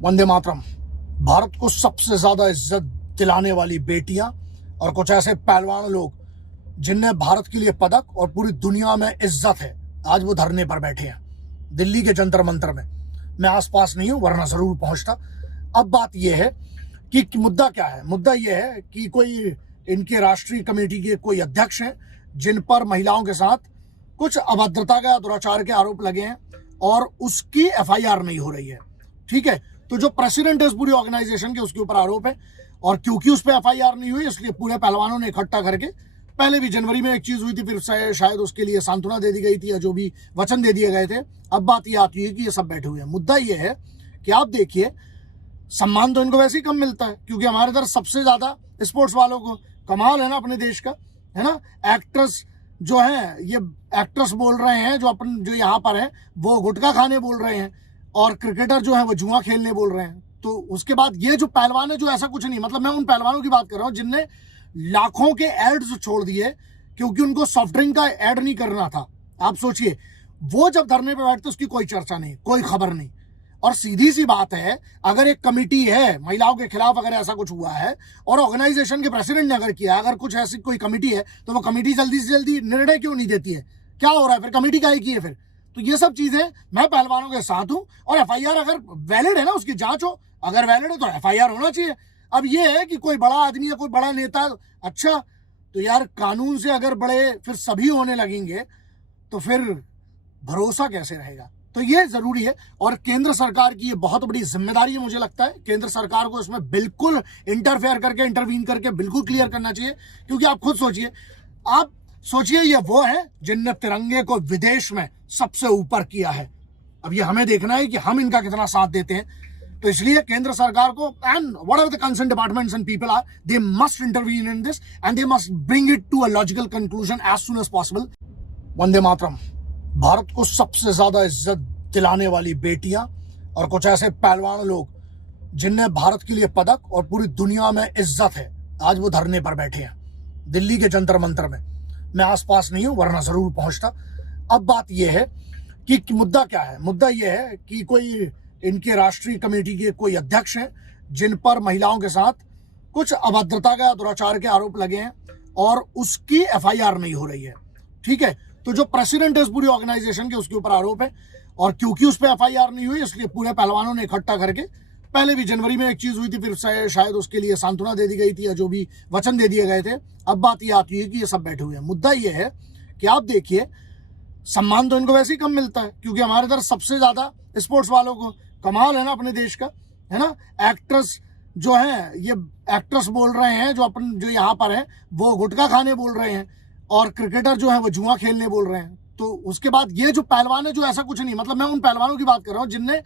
वंदे मातरम। भारत को सबसे ज्यादा इज्जत दिलाने वाली बेटियां और कुछ ऐसे पहलवान लोग जिनने भारत के लिए पदक और पूरी दुनिया में इज्जत है, आज वो धरने पर बैठे हैं दिल्ली के जंतर मंतर में। मैं आसपास नहीं हूं, वरना जरूर पहुंचता। अब बात यह है कि मुद्दा क्या है। मुद्दा यह है कि कोई इनके राष्ट्रीय कमेटी के कोई अध्यक्ष हैं जिन पर महिलाओं के साथ कुछ अभद्रता का दुराचार के आरोप लगे हैं और उसकी एफआईआर नहीं हो रही है। ठीक है, तो जो प्रेसिडेंट है इस पूरी ऑर्गेनाइजेशन के, उसके ऊपर आरोप है और क्योंकि उस पर एफआईआर नहीं हुई इसलिए पूरे पहलवानों ने इकट्ठा करके, पहले भी जनवरी में एक चीज हुई थी, फिर शायद उसके लिए सांत्वना दे दी गई थी या जो भी वचन दे दिए गए थे। अब बात यह आती है कि ये सब बैठे हुए हैं। मुद्दा यह है कि आप देखिए, सम्मान तो इनको वैसे ही कम मिलता है क्योंकि हमारे इधर सबसे ज्यादा स्पोर्ट्स वालों को, कमाल है ना अपने देश का, है ना। एक्ट्रेस जो है, ये एक्ट्रेस बोल रहे हैं जो यहाँ पर है वो गुटखा खाने बोल रहे हैं और क्रिकेटर जो है वो जुआ खेलने बोल रहे हैं। तो उसके बाद ये जो पहलवान है जो ऐसा कुछ नहीं, मतलब मैं उन पहलवानों की बात कर रहा हूँ जिनने लाखों के एड्स छोड़ दिए क्योंकि उनको सॉफ्ट ड्रिंक का एड नहीं करना था। आप सोचिए, वो जब धरने पे बैठते उसकी कोई चर्चा नहीं, कोई खबर नहीं। और सीधी सी बात है, अगर एक कमिटी है महिलाओं के खिलाफ, अगर ऐसा कुछ हुआ है और ऑर्गेनाइजेशन के प्रेसिडेंट ने अगर किया, अगर कुछ ऐसी कोई कमिटी है, तो वो कमिटी जल्दी से जल्दी निर्णय क्यों नहीं देती है? क्या हो रहा है फिर? कमिटी काहे की है फिर? तो ये सब चीजें, मैं पहलवानों के साथ हूं और एफआईआर अगर वैलिड है ना, उसकी जांच हो, अगर वैलिड है तो एफआईआर होना चाहिए। अब ये है कि कोई बड़ा आदमी या कोई बड़ा नेता, अच्छा तो यार कानून से अगर बड़े फिर सभी होने लगेंगे तो फिर भरोसा कैसे रहेगा? तो ये जरूरी है और केंद्र सरकार की ये बहुत बड़ी जिम्मेदारी है। मुझे लगता है केंद्र सरकार को इसमें बिल्कुल इंटरफेयर करके, इंटरवीन करके बिल्कुल क्लियर करना चाहिए। क्योंकि आप खुद सोचिए, ये वो है जिनने तिरंगे को विदेश में सबसे ऊपर किया है। अब ये हमें देखना है कि हम इनका कितना साथ देते हैं। तो इसलिए केंद्र सरकार को, and whatever the concern departments and people are, they must intervene in this and they must bring it to a logical conclusion as soon as possible. Vande Mataram. Bharat को सबसे ज्यादा इज्जत दिलाने वाली बेटियां और कुछ ऐसे पहलवान लोग जिनने भारत के लिए पदक और पूरी दुनिया में इज्जत है, आज वो धरने पर बैठे हैं दिल्ली के जंतर मंतर में। मैं आसपास नहीं हूं, वरना जरूर पहुंचता। अब बात यह है कि मुद्दा क्या है। मुद्दा यह है कि कोई इनके राष्ट्रीय कमेटी के कोई अध्यक्ष हैं जिन पर महिलाओं के साथ कुछ अभद्रता का दुराचार के आरोप लगे हैं और उसकी एफआईआर नहीं हो रही है। ठीक है, तो जो प्रेसिडेंट है इस पूरी ऑर्गेनाइजेशन के, उसके ऊपर आरोप है और क्योंकि उस पर एफआईआर नहीं हुई इसलिए पूरे पहलवानों ने इकट्ठा करके, पहले भी जनवरी में एक चीज हुई थी, फिर शायद उसके लिए सांत्वना दे दी गई थी या जो भी वचन दे दिए गए थे। अब बात यह आती है कि ये सब बैठे हुए हैं। मुद्दा यह है कि आप देखिए, सम्मान तो इनको वैसे ही कम मिलता है क्योंकि हमारे इधर सबसे ज्यादा स्पोर्ट्स वालों को, कमाल है ना अपने देश का, है ना। एक्ट्रेस जो है, ये एक्ट्रेस बोल रहे हैं जो यहाँ पर है वो गुटखा खाने बोल रहे हैं और क्रिकेटर जो है वो जुआ खेलने बोल रहे हैं। तो उसके बाद ये जो पहलवान है जो ऐसा कुछ नहीं, मतलब मैं उन पहलवानों की बात कर रहा हूँ जिनने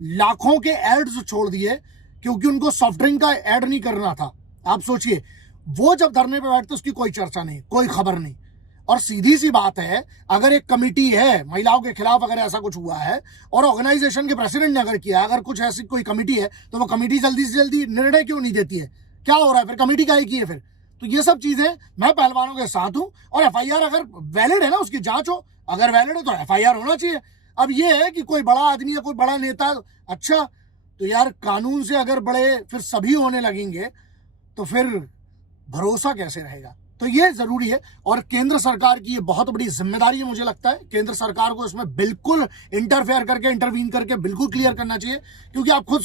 लाखों के एड्स छोड़ दिए क्योंकि उनको सॉफ्ट ड्रिंक का एड नहीं करना था। आप सोचिए, वो जब धरने पे बैठते उसकी कोई चर्चा नहीं, कोई खबर नहीं। और सीधी सी बात है, अगर एक कमिटी है महिलाओं के खिलाफ, अगर ऐसा कुछ हुआ है और ऑर्गेनाइजेशन के प्रेसिडेंट ने अगर किया, अगर कुछ ऐसी कोई कमिटी है, तो वो कमिटी जल्दी से जल्दी निर्णय क्यों नहीं देती है? क्या हो रहा है फिर? कमिटी काहे की है फिर? तो ये सब चीजें, मैं पहलवानों के साथ हूं और एफआईआर अगर वैलिड है ना, उसकी जांच हो, अगर वैलिड है तो एफआईआर होना चाहिए। अब ये है कि कोई बड़ा आदमी या कोई बड़ा नेता, अच्छा तो यार कानून से अगर बड़े फिर सभी होने लगेंगे तो फिर भरोसा कैसे रहेगा? तो ये जरूरी है और केंद्र सरकार की ये बहुत बड़ी जिम्मेदारी है। मुझे लगता है केंद्र सरकार को इसमें बिल्कुल इंटरफेयर करके, इंटरवीन करके बिल्कुल क्लियर करना चाहिए। क्योंकि आप खुद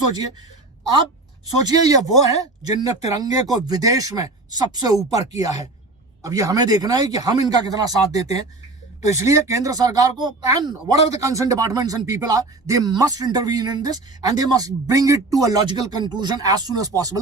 सोचिए, ये वो है जिनने तिरंगे को विदेश में सबसे ऊपर किया है। अब ये हमें देखना है कि हम इनका कितना साथ देते हैं। तो इसलिए केंद्र सरकार को, and whatever the concern departments and people are, they must intervene in this and they must bring it to a logical conclusion as soon as possible.